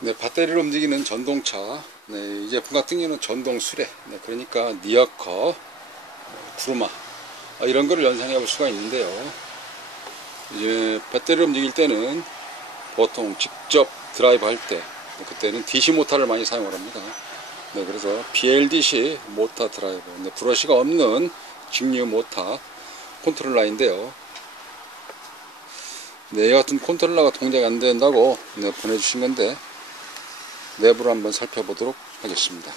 네, 배터리를 움직이는 전동차. 네, 이 제품 같은 경우는 전동 수레. 네, 그러니까 니어커, 구르마 이런 거를 연상해 볼 수가 있는데요. 이제 배터리를 움직일 때는 보통 직접 드라이브 할 때, 그때는 DC 모터를 많이 사용을 합니다. 네, 그래서 BLDC 모터 드라이버, 네, 브러쉬가 없는 직류 모터 컨트롤러인데요. 네, 이 같은 컨트롤러가 동작이 안 된다고 네, 보내주신 건데, 내부를 한번 살펴보도록 하겠습니다.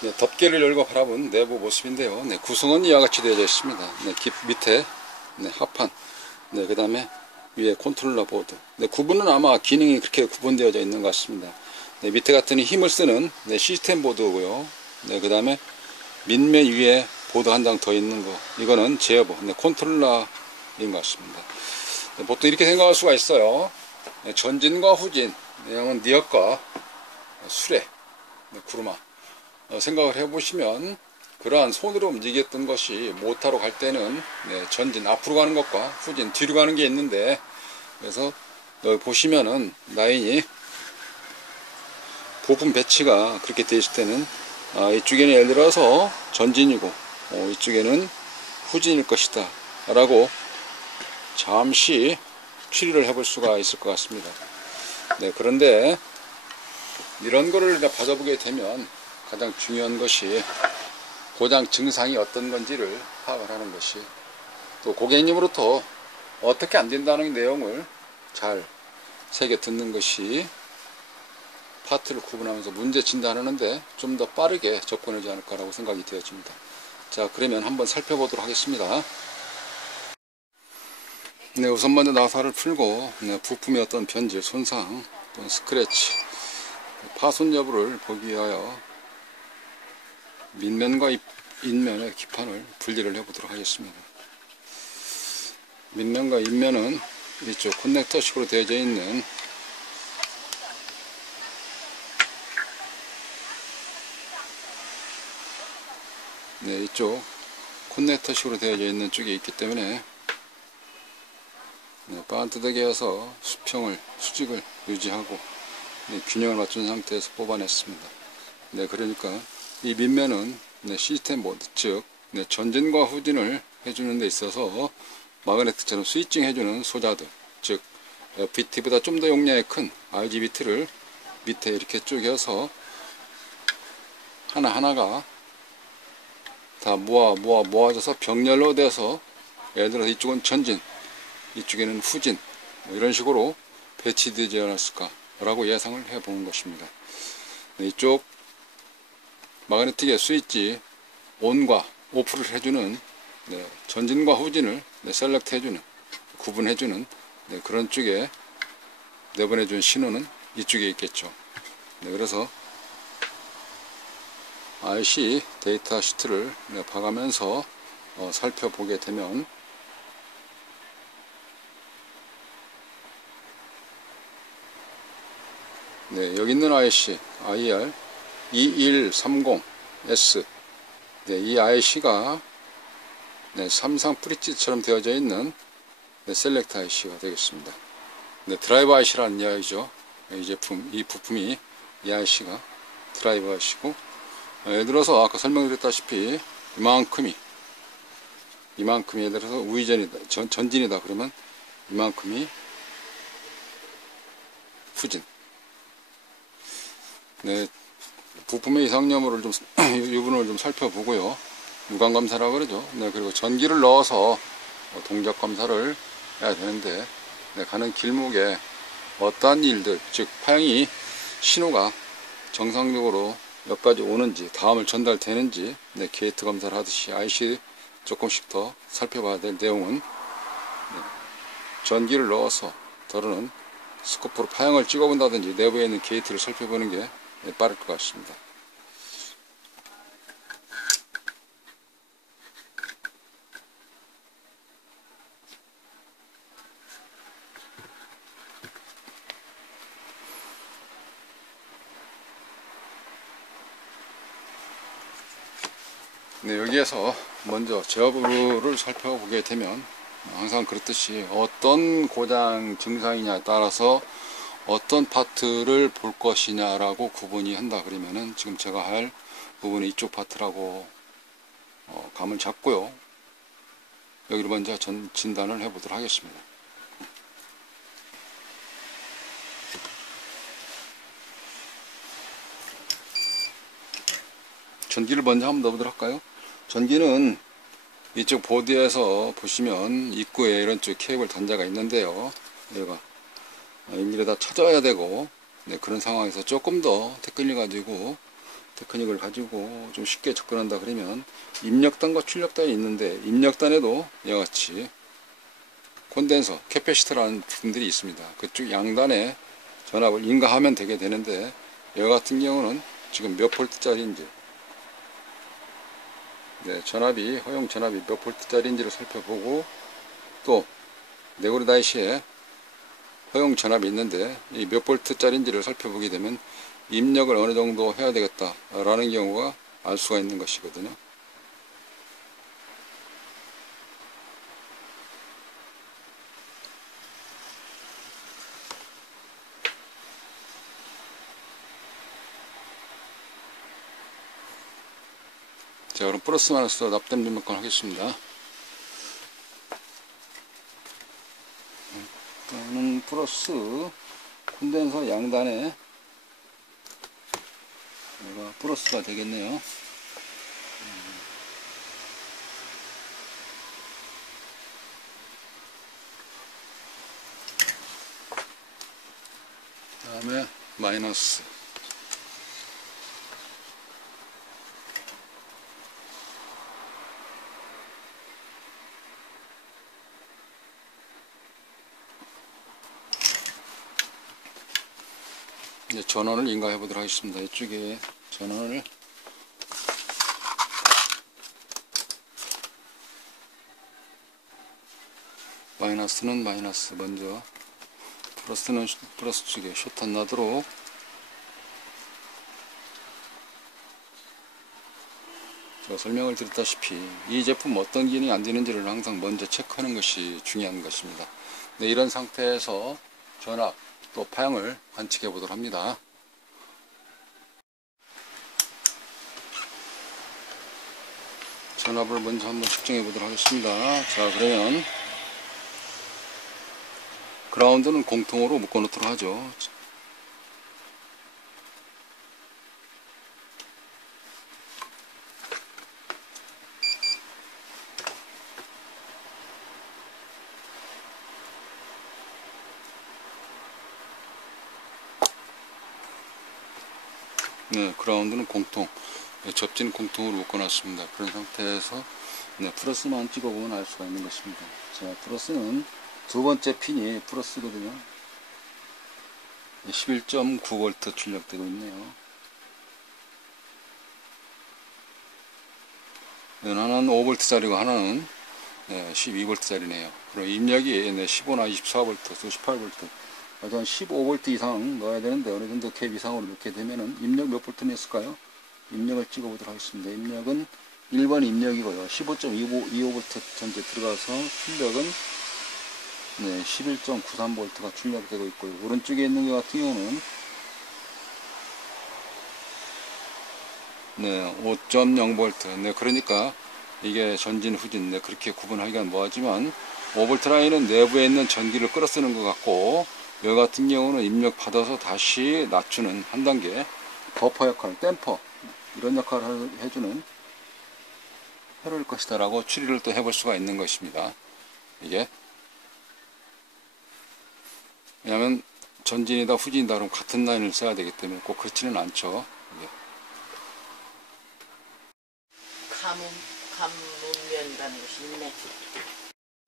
네, 덮개를 열고 바라본 내부 모습인데요. 네, 구성은 이와 같이 되어져 있습니다. 네, 밑에 네, 합판, 네, 그 다음에 위에 컨트롤러 보드. 네, 구분은 아마 기능이 그렇게 구분되어져 있는 것 같습니다. 네, 밑에 같은 힘을 쓰는 네, 시스템 보드고요. 네, 그 다음에 밑면 위에 보드 한 장 더 있는 거, 이거는 제어보, 네, 컨트롤러인 것 같습니다. 네, 보통 이렇게 생각할 수가 있어요. 네, 전진과 후진, 네, 니어과 수레, 네, 구르마 생각을 해보시면, 그러한 손으로 움직였던 것이 모터로 갈 때는 네, 전진 앞으로 가는 것과 후진 뒤로 가는 게 있는데, 그래서 여기 보시면은 라인이 부품 배치가 그렇게 되어 있을 때는 이쪽에는 예를 들어서 전진이고 이쪽에는 후진일 것이다 라고 잠시 추리를 해볼 수가 있을 것 같습니다. 네, 그런데 이런 거를 받아보게 되면 가장 중요한 것이 고장 증상이 어떤 건지를 파악을 하는 것이, 또 고객님으로부터 어떻게 안 된다는 내용을 잘 새겨 듣는 것이 파트를 구분하면서 문제 진단하는데 좀 더 빠르게 접근하지 않을까라고 생각이 되어집니다. 자, 그러면 한번 살펴보도록 하겠습니다. 네, 우선 먼저 나사를 풀고 네, 부품의 어떤 변질, 손상, 또는 스크래치, 파손 여부를 보기 위하여 밑면과 인면의 기판을 분리를 해보도록 하겠습니다. 밑면과 인면은 이쪽 커넥터식으로 되어져 있는 네, 이쪽 커넥터식으로 되어져 있는 쪽에 있기 때문에 네, 반뜨덕이어서 수직을 유지하고 네, 균형을 맞춘 상태에서 뽑아냈습니다. 네, 그러니까 이 밑면은 네, 시스템 보드, 즉 네, 전진과 후진을 해주는 데 있어서 마그네틱처럼 스위칭 해주는 소자들, 즉 FET보다 좀 더 용량이 큰 IGBT를 밑에 이렇게 쪼개서 하나하나가 다 모아져서 병렬로 돼서, 예를 들어서 이쪽은 전진, 이쪽에는 후진, 뭐 이런 식으로 배치되지 않았을까 라고 예상을 해보는 것입니다. 네, 이쪽 마그네틱의 스위치 온과 오프를 해주는 네, 전진과 후진을 네, 셀렉트 해주는, 구분해주는 네, 그런 쪽에 내보내준 신호는 이쪽에 있겠죠. 네, 그래서 IC 데이터 시트를 네, 봐가면서 살펴보게 되면 네, 여기 있는 IC IR2130S, 네, 이 IC가 네, 삼성 프리치처럼 되어져 있는 네, 셀렉트 IC가 되겠습니다. 네, 드라이브 IC라는 이야기죠. 이 제품, 이 부품이 이 IC가 드라이브 IC고, 예를 들어서 아까 설명드렸다시피 이만큼이 예를 들어서 우회전이다, 전진이다 그러면 이만큼이 후진. 네, 부품의 이상 여부를 좀 이 부분을 좀 살펴보고요. 유관 검사라고 그러죠. 네, 그리고 전기를 넣어서 동작 검사를 해야 되는데, 네, 가는 길목에 어떠한 일들, 즉 파형이 신호가 정상적으로 여기까지 오는지, 다음을 전달되는지 네, 게이트 검사를 하듯이 IC 조금씩 더 살펴봐야 될 내용은 네, 전기를 넣어서 더러는 스코프로 파형을 찍어본다든지 내부에 있는 게이트를 살펴보는 게 네, 빠를 것 같습니다. 네, 여기에서 먼저 제어부를 살펴보게 되면 항상 그렇듯이 어떤 고장 증상이냐에 따라서 어떤 파트를 볼 것이냐라고 구분이 한다 그러면은 지금 제가 할 부분이 이쪽 파트라고 감을 잡고요. 여기를 먼저 진단을 해 보도록 하겠습니다. 전기를 먼저 한번 넣어보도록 할까요? 전기는 이쪽 보드에서 보시면 입구에 이런 쪽 케이블 단자가 있는데요. 얘가 일일이 다 찾아야 되고, 네, 그런 상황에서 조금 더 테크닉을 가지고 좀 쉽게 접근한다 그러면 입력단과 출력단이 있는데, 입력단에도 이와 같이 콘덴서, 캐패시터라는 부분들이 있습니다. 그쪽 양단에 전압을 인가하면 되게 되는데, 이와 같은 경우는 지금 몇 볼트짜리인지, 네, 허용 전압이 몇 볼트짜리인지를 살펴보고, 또 네고리 다이시에 허용 전압이 있는데 이 몇 볼트짜리인지를 살펴보게 되면 입력을 어느 정도 해야 되겠다 라는 경우가 알 수가 있는 것이거든요. 자, 그럼 플러스 마이너스 납땜 등록을 하겠습니다. 일단은 플러스 콘덴서 양단에 얘가 플러스가 되겠네요. 그 다음에 마이너스. 이제 전원을 인가해 보도록 하겠습니다. 이쪽에 전원을 마이너스는 마이너스 먼저, 플러스는 플러스 쪽에 숏 안 나도록 제가 설명을 드렸다시피 이 제품 어떤 기능이 안 되는지를 항상 먼저 체크하는 것이 중요한 것입니다. 네, 이런 상태에서 전압 또 파형을 관측해 보도록 합니다. 전압을 먼저 한번 측정해 보도록 하겠습니다. 자, 그러면 그라운드는 공통으로 묶어 놓도록 하죠. 네, 그라운드는 공통, 네, 접지는 공통으로 묶어놨습니다. 그런 상태에서 네, 플러스만 찍어보면 알 수가 있는 것입니다. 자, 플러스는 두 번째 핀이 플러스거든요. 11.9V 출력되고 있네요. 네, 하나는 5V짜리고 하나는 12V짜리네요. 그리고 입력이 15나 24V, 또 18V, 한 15V 이상 넣어야 되는데 어느 정도 캡 이상으로 넣게 되면은 입력 몇 볼트는 있을까요? 입력을 찍어 보도록 하겠습니다. 입력은 1번 입력이고요. 15.25V 전체 들어가서 출력은 11.93V가 출력되고 있고요. 오른쪽에 있는 것 같은 경우는 5.0V. 그러니까 이게 전진 후진 그렇게 구분하기가 뭐하지만 5V 라인은 내부에 있는 전기를 끌어 쓰는 것 같고, 여기 같은 경우는 입력 받아서 다시 낮추는 한 단계 버퍼 역할, 댐퍼 이런 역할을 해주는 회로일 것이다 라고 추리를 또 해볼 수가 있는 것입니다. 이게 왜냐하면 전진이다 후진이다 그럼 같은 라인을 써야 되기 때문에 꼭 그렇지는 않죠. 이게. 감문면이라는 것이 있네.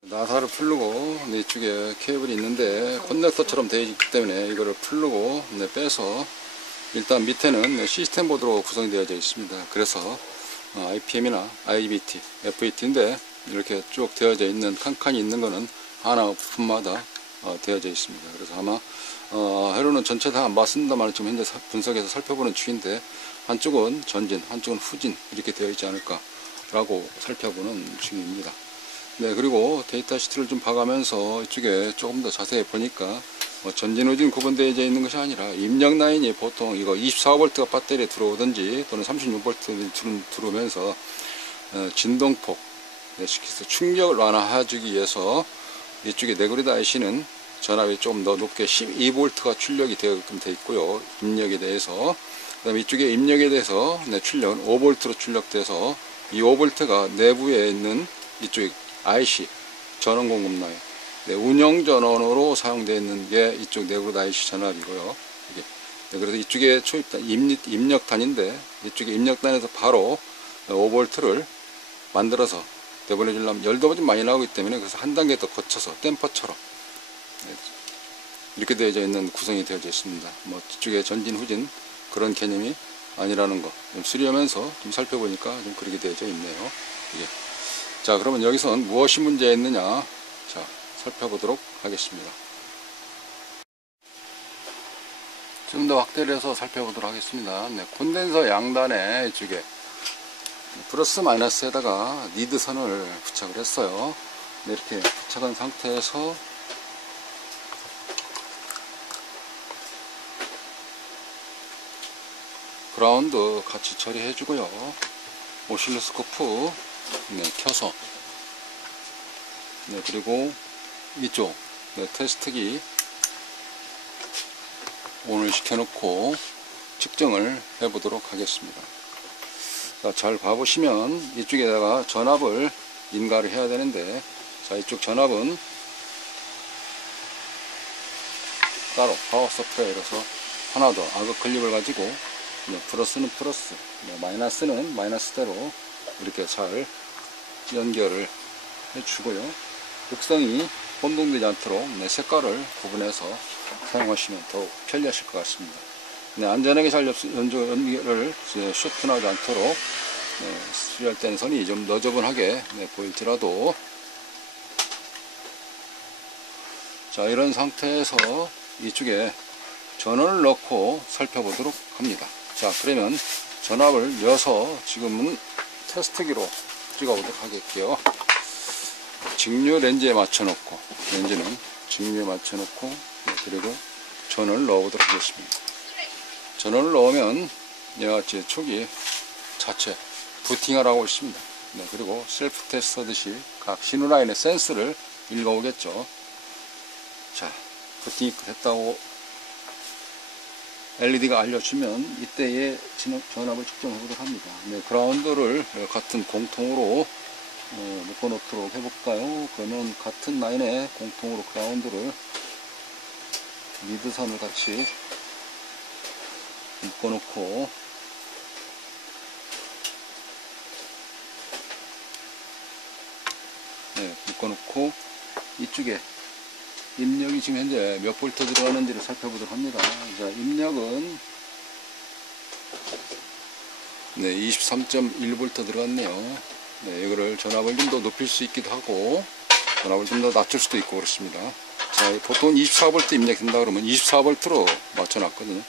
나사를 풀고 이쪽에 케이블이 있는데 커넥터처럼 되어 있기 때문에 이거를 풀고 빼서 일단 밑에는 시스템 보드로 구성이 되어져 있습니다. 그래서 IPM이나 IBT, FET인데 이렇게 쭉 되어져 있는 칸칸이 있는 거는 하나 부품마다 되어져 있습니다. 그래서 아마 회로는 전체 다 안 봤습니다만 지금 현재 분석해서 살펴보는 중인데 한쪽은 전진, 한쪽은 후진 이렇게 되어 있지 않을까 라고 살펴보는 중입니다. 네, 그리고 데이터 시트를 좀 봐가면서 이쪽에 조금 더 자세히 보니까 전진 후진 구분되어져 있는 것이 아니라 입력 라인이 보통 이거 24V가 배터리에 들어오든지 또는 36V 들어오면서 진동폭 시켜서 충격을 완화해주기 위해서 이쪽에 네그리드 IC는 전압이 좀 더 높게 12V가 출력이 되게끔 되어 있고요. 입력에 대해서. 그 다음에 이쪽에 입력에 대해서 출력은 5V로 출력돼서 이 5V가 내부에 있는 이쪽 IC 전원 공급 라인 운영 전원으로 사용되어 있는 게 이쪽 네그리드 IC 전압이고요. 이게. 그래서 이쪽에 초입단 입력단인데 이쪽에 입력단에서 바로 5V를 만들어서 내보내주려면 열도가 좀 많이 나오기 때문에 그래서 한 단계 더 거쳐서 댐퍼처럼 이렇게 되어져 있는 구성이 되어져 있습니다. 뭐 뒤쪽에 전진 후진 그런 개념이 아니라는 거 좀 수리하면서 좀 살펴보니까 좀 그렇게 되어져 있네요. 이게. 자, 그러면 여기선 무엇이 문제였느냐, 자 살펴보도록 하겠습니다. 좀 더 확대를 해서 살펴보도록 하겠습니다. 콘덴서 양단에 이쪽에 플러스 마이너스에다가 니드 선을 부착을 했어요. 이렇게 부착한 상태에서 그라운드 같이 처리해 주고요. 오실로스코프 켜서 그리고 이쪽 테스트기 온을 시켜 놓고 측정을 해 보도록 하겠습니다. 자, 잘 봐보시면 이쪽에다가 전압을 인가를 해야 되는데, 자, 이쪽 전압은 따로 파워 서프라이로서 하나 더 악어 클립을 가지고 플러스는 플러스, 마이너스는 마이너스대로 이렇게 잘 연결을 해주고요. 극성이 혼동되지 않도록 색깔을 구분해서 사용하시면 더욱 편리하실 것 같습니다. 안전하게 잘 연결을 쇼트나지 않도록 수리할 때는 선이 좀 너저분하게 보일지라도, 자, 이런 상태에서 이쪽에 전원을 넣고 살펴보도록 합니다. 자, 그러면 전압을 넣어서 지금은 테스트기로 찍어보도록 하겠고요. 직류 렌즈에 맞춰놓고, 렌즈는 직류에 맞춰놓고, 그리고 전원을 넣어보도록 하겠습니다. 전원을 넣으면 이와같이 촉이 자체 부팅을 하고 있습니다. 그리고 셀프 테스트 하듯이 각 신호라인의 센스를 읽어오겠죠. 자, 부팅이 됐다고 LED가 알려주면 이때의 전압을 측정해 보도록 합니다. 그라운드를 같은 공통으로 묶어놓도록 해볼까요? 그러면 같은 라인에 공통으로 그라운드를 리드선을 같이 묶어놓고, 묶어놓고 이쪽에 입력이 지금 현재 몇 볼트 들어가는지를 살펴보도록 합니다. 자, 입력은 23.1V 들어갔네요. 이거를 전압을 좀 더 높일 수 있기도 하고 전압을 좀 더 낮출 수도 있고 그렇습니다. 자, 보통 24V 입력된다 그러면 24V로 맞춰놨거든요.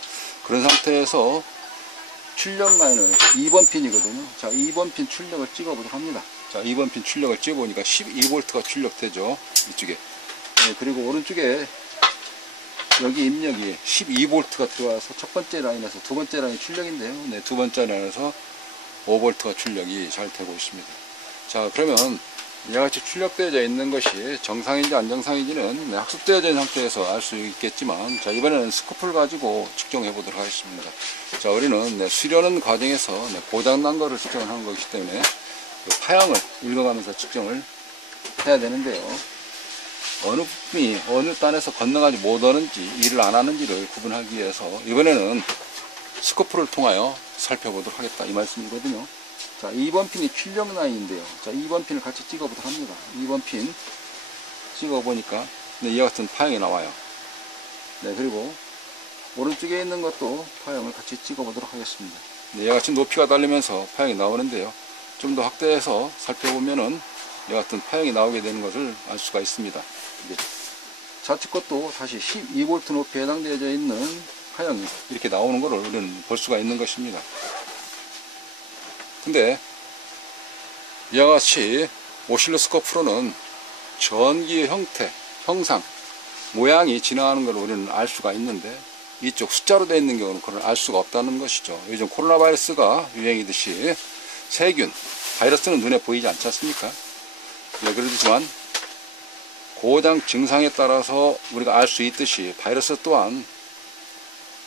그런 상태에서 출력 라인은 2번 핀이거든요. 자, 2번 핀 출력을 찍어보도록 합니다. 자, 2번 핀 출력을 찍어보니까 12V가 출력되죠. 이쪽에. 그리고 오른쪽에 여기 입력이 12V가 들어와서 첫 번째 라인에서 두 번째 라인 출력인데요. 두 번째 라인에서 5V가 출력이 잘 되고 있습니다. 자, 그러면 이와같이 출력되어져 있는 것이 정상인지 안 정상인지는 학습되어져 있는 상태에서 알 수 있겠지만, 자, 이번에는 스코프를 가지고 측정해 보도록 하겠습니다. 자, 우리는 수련하는 과정에서 고장난 거를 측정을 하는 것이기 때문에 그 파형을 읽어가면서 측정을 해야 되는데요. 어느 부품이 어느 단에서 건너가지 못하는지 일을 안 하는지를 구분하기 위해서 이번에는 스코프를 통하여 살펴보도록 하겠다, 이 말씀이거든요. 자, 2번 핀이 출력 라인인데요. 자, 2번 핀을 같이 찍어보도록 합니다. 2번 핀 찍어보니까 이와 같은 파형이 나와요. 그리고 오른쪽에 있는 것도 파형을 같이 찍어보도록 하겠습니다. 이와 같이 높이가 다르면서 파형이 나오는데요. 좀 더 확대해서 살펴보면은 이와 같은 파형이 나오게 되는 것을 알 수가 있습니다. 좌측 것도 다시 12V 높이에 해당되어 있는 파형이 이렇게 나오는 것을 우리는 볼 수가 있는 것입니다. 근데 이와 같이 오실로스코프로는 전기의 형태, 형상, 모양이 지나가는 걸 우리는 알 수가 있는데 이쪽 숫자로 되어 있는 경우는 그걸 알 수가 없다는 것이죠. 요즘 코로나 바이러스가 유행이듯이 세균, 바이러스는 눈에 보이지 않지 않습니까? 네, 그렇지만 고장 증상에 따라서 우리가 알 수 있듯이 바이러스 또한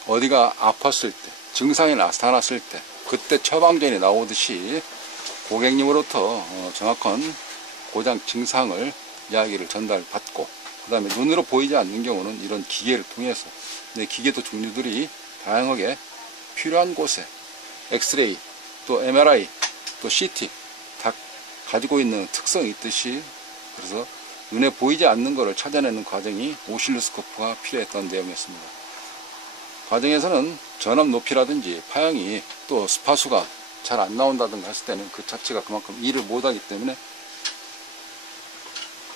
어디가 아팠을 때, 증상이 나타났을 때, 그때 처방전이 나오듯이 고객님으로부터 정확한 고장 증상을 이야기를 전달받고, 그 다음에 눈으로 보이지 않는 경우는 이런 기계를 통해서, 기계도 종류들이 다양하게 필요한 곳에 엑스레이, 또 MRI, 또 CT 다 가지고 있는 특성이 있듯이, 그래서 눈에 보이지 않는 것을 찾아내는 과정이 오실로스코프가 필요했던 내용이었습니다. 과정에서는 전압 높이라든지 파형이 또 스파수가 잘 안 나온다든가 했을 때는 그 자체가 그만큼 일을 못하기 때문에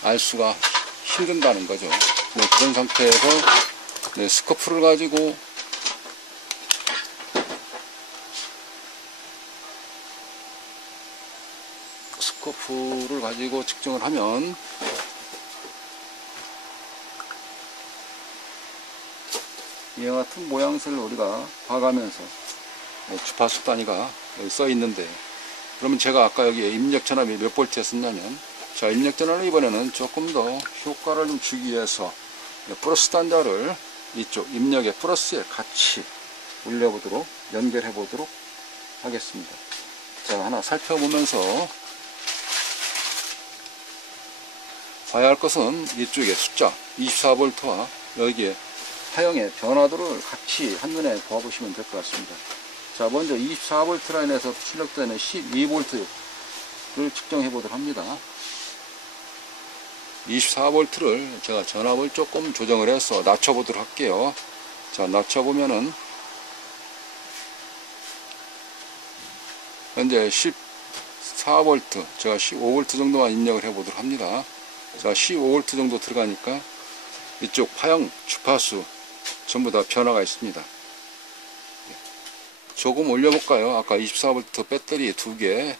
알 수가 힘든다는 거죠. 네, 그런 상태에서 스코프를 가지고 측정을 하면 이와 같은 모양새를 우리가 봐가면서 주파수 단위가 여기 써 있는데, 그러면 제가 아까 여기에 입력 전압이 몇 볼트였었냐면, 자, 입력 전압을 이번에는 조금 더 효과를 좀 주기 위해서 플러스 단자를 이쪽 입력의 플러스에 같이 올려보도록, 연결해 보도록 하겠습니다. 자, 하나 살펴보면서 봐야 할 것은 이쪽에 숫자 24V와 여기에 파형의 변화도를 같이 한눈에 보아보시면 될 것 같습니다. 자, 먼저 24V 라인에서 출력되는 12V를 측정해 보도록 합니다. 24V를 제가 전압을 조금 조정을 해서 낮춰 보도록 할게요. 자, 낮춰 보면은 현재 14V, 제가 15V 정도만 입력을 해 보도록 합니다. 자, 15V 정도 들어가니까 이쪽 파형, 주파수 전부 다 변화가 있습니다. 조금 올려볼까요? 아까 24V 배터리 2개,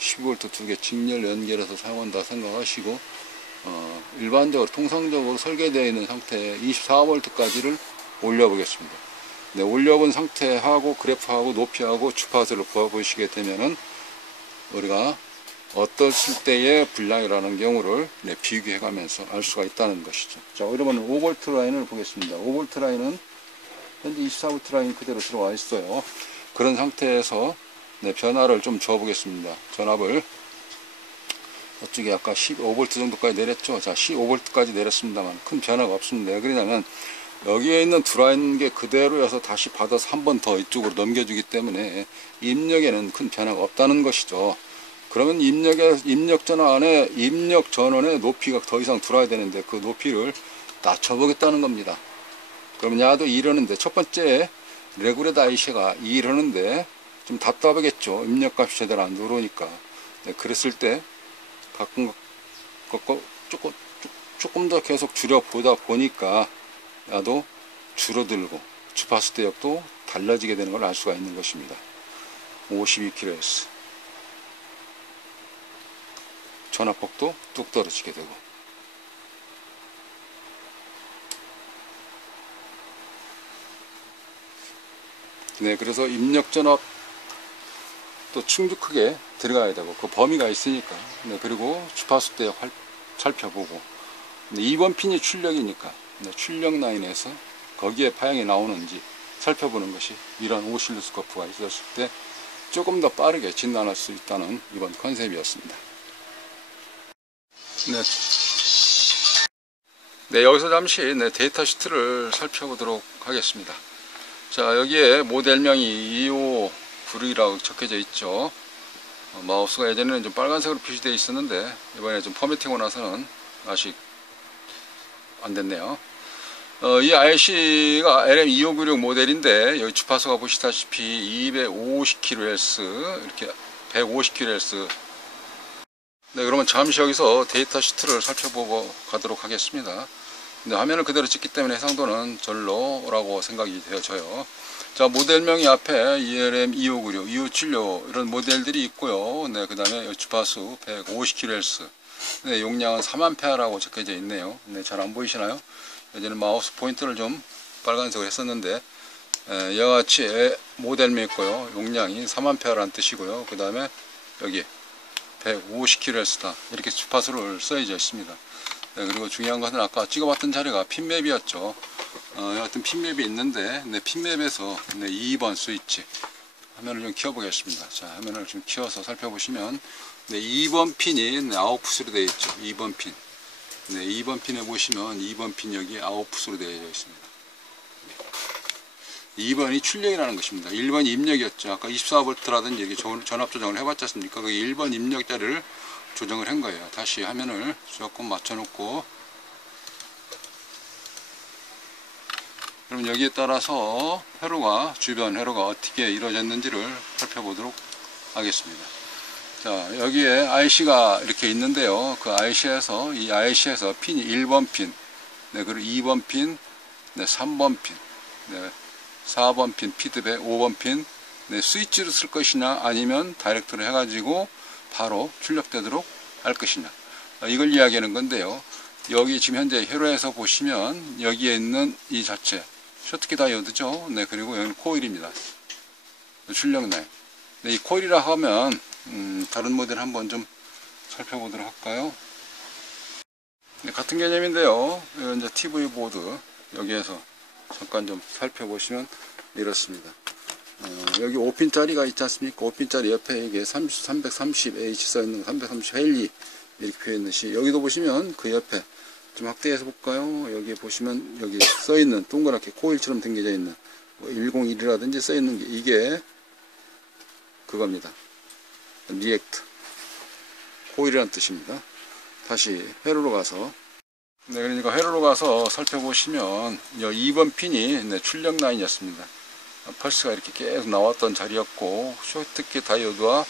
12V 2개 직렬 연결해서 사용한다 생각하시고, 일반적으로 통상적으로 설계되어 있는 상태에 24V까지를 올려보겠습니다. 네, 올려본 상태하고 그래프하고 높이하고 주파수를 보시게 되면은 우리가 어떠실 때의 불량이라는 경우를 비교해 가면서 알 수가 있다는 것이죠. 자, 그러면 5V 라인을 보겠습니다. 5V 라인은 현재 24V 라인 그대로 들어와 있어요. 그런 상태에서 변화를 좀 줘 보겠습니다. 전압을 이쪽에 아까 15V 정도까지 내렸죠. 자, 15V까지 내렸습니다만 큰 변화가 없습니다. 왜 그러냐면 여기에 있는 들어있는 게 그대로여서 다시 받아서 한 번 더 이쪽으로 넘겨주기 때문에 입력에는 큰 변화가 없다는 것이죠. 그러면 입력 전원의 높이가 더 이상 들어야 되는데 그 높이를 낮춰보겠다는 겁니다. 그러면 야도 이러는데, 첫 번째 레귤레 다이시가 이러는데 좀 답답하겠죠. 입력값이 제대로 안 들어오니까. 네, 그랬을 때 가끔 조금 더 계속 줄여보다 보니까 야도 줄어들고 주파수 대역도 달라지게 되는 걸 알 수가 있는 것입니다. 52kHz. 전압폭도 뚝 떨어지게 되고. 네, 그래서 입력 전압 또 충격하게 들어가야 되고, 그 범위가 있으니까. 네, 그리고 주파수 대역 살펴보고. 네, 2번 핀이 출력이니까 출력 라인에서 거기에 파형이 나오는지 살펴보는 것이 이런 오실로스코프가 있었을 때 조금 더 빠르게 진단할 수 있다는 이번 컨셉이었습니다. 네, 여기서 잠시 데이터 시트를 살펴보도록 하겠습니다. 자, 여기에 모델명이 259이라고 적혀져 있죠. 마우스가 예전에는 좀 빨간색으로 표시되어 있었는데 이번에 좀 포매팅하고 나서는 아직 안 됐네요. 이 IC가 LM2596 모델인데 여기 주파수가 보시다시피 250kHz, 이렇게 150kHz. 네, 그러면 잠시 여기서 데이터 시트를 살펴보고 가도록 하겠습니다. 근데 화면을 그대로 찍기 때문에 해상도는 절로라고 생각이 되어져요. 자, 모델명이 앞에 ELM2596, 2576 이런 모델들이 있고요. 네, 그 다음에 주파수 150kHz. 네, 용량은 3A라고 적혀져 있네요. 네, 잘 안 보이시나요? 예전에 마우스 포인터를 좀 빨간색으로 했었는데, 이와 같이 모델명 있고요. 용량이 3A라는 뜻이고요. 그 다음에 여기 150kHz다. 이렇게 주파수를 써져 있습니다. 네, 그리고 중요한 것은 아까 찍어봤던 자리가 핀맵이었죠. 여하튼 핀맵이 있는데, 네, 핀맵에서 네, 2번 스위치 화면을 좀 키워보겠습니다. 자, 화면을 좀 키워서 살펴보시면, 네, 2번 핀이 네, 아웃풋으로 되어 있죠. 2번 핀. 네, 2번 핀에 보시면 2번 핀 여기 아웃풋으로 되어 있습니다. 2번이 출력이라는 것입니다. 1번이 입력이었죠. 아까 24V라든지 이렇게 전압 조정을 해봤지 않습니까? 그 1번 입력자를 조정을 한 거예요. 다시 화면을 조금 맞춰놓고, 그럼 여기에 따라서 주변 회로가 어떻게 이루어졌는지를 살펴보도록 하겠습니다. 자, 여기에 IC가 이렇게 있는데요. 그 IC에서, 이 IC에서 핀이 1번 핀, 네, 그리고 2번 핀, 네, 3번 핀, 네, 4번 핀 피드백, 5번 핀, 네, 스위치로 쓸 것이냐, 아니면 다이렉트로 해가지고 바로 출력되도록 할 것이냐. 이걸 이야기하는 건데요. 여기 지금 현재 회로에서 보시면 여기에 있는 이 자체, 쇼트키 다이오드죠. 네, 그리고 여기는 코일입니다. 출력 라인. 네, 이 코일이라 하면, 다른 모델 한번 좀 살펴보도록 할까요? 네, 같은 개념인데요. 이제 TV 보드, 여기에서 잠깐 좀 살펴보시면 이렇습니다. 여기 5핀짜리가 있지 않습니까? 5핀짜리 옆에 이게 330H 써있는 330 헬리 이렇게 표현했는 시, 여기도 보시면 그 옆에 좀 확대해서 볼까요? 여기 보시면 여기 써있는 동그랗게 코일처럼 당겨져 있는 101이라든지 써있는 게 이게 그겁니다. 리액트 코일이라는 뜻입니다. 다시 회로로 가서, 네, 그러니까 회로로 가서 살펴보시면 2번 핀이 네, 출력 라인이었습니다. 펄스가 이렇게 계속 나왔던 자리였고, 쇼트키 다이오드와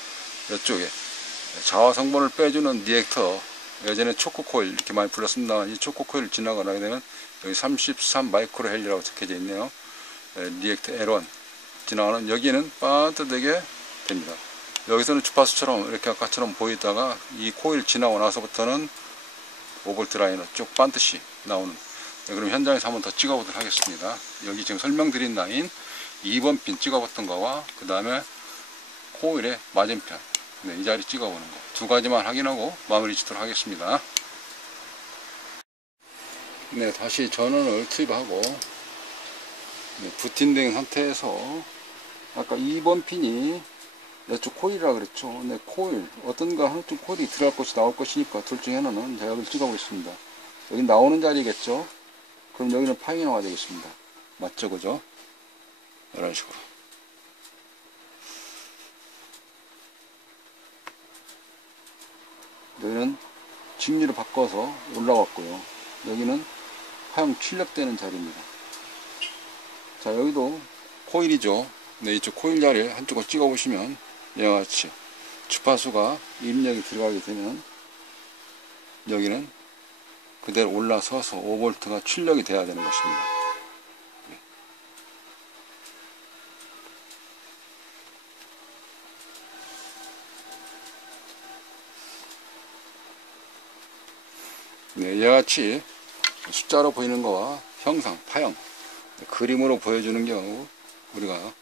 이쪽에 자화 성분을 빼주는 리액터, 예전에 초코 코일 이렇게 많이 불렀습니다. 이 초코 코일을 지나가게 되면 여기 33 마이크로 헬리라고 적혀져 있네요. 리액터 L1 지나가는 여기는 반듯하게 됩니다. 여기서는 주파수처럼 이렇게 아까처럼 보이다가 이 코일 지나고 나서부터는 5V 라인으로 쭉 반듯이 나오는. 네, 그럼 현장에서 한번 더 찍어보도록 하겠습니다. 여기 지금 설명드린 라인 2번 핀 찍어봤던 거와 그 다음에 코일의 맞은편, 네, 이 자리 찍어보는 거 두 가지만 확인하고 마무리 짓도록 하겠습니다. 네, 다시 전원을 투입하고, 네, 부팅된 상태에서 아까 2번 핀이 이쪽 코일이라 그랬죠. 네, 코일 어떤가 한쪽 코일이 들어갈 것이 나올 것이니까 둘 중에 하나는 제가 여기를 찍어보겠습니다. 여기 나오는 자리겠죠. 그럼 여기는 파이 나와야 되겠습니다. 맞죠, 그죠? 이런 식으로. 여기는 직리로 바꿔서 올라왔고요. 여기는 화형 출력되는 자리입니다. 자, 여기도 코일이죠. 네, 이쪽 코일 자리를 한쪽을 찍어 보시면 이와 같이 주파수가 입력이 들어가게 되면 여기는 그대로 올라서서 5V가 출력이 돼야 되는 것입니다. 네, 이와 같이 숫자로 보이는 거와 형상, 파형, 그림으로 보여주는 경우 우리가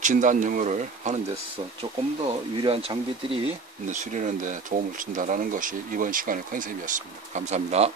진단 유무를 하는 데서 조금 더 유리한 장비들이 수리하는 데 도움을 준다라는 것이 이번 시간의 컨셉이었습니다. 감사합니다.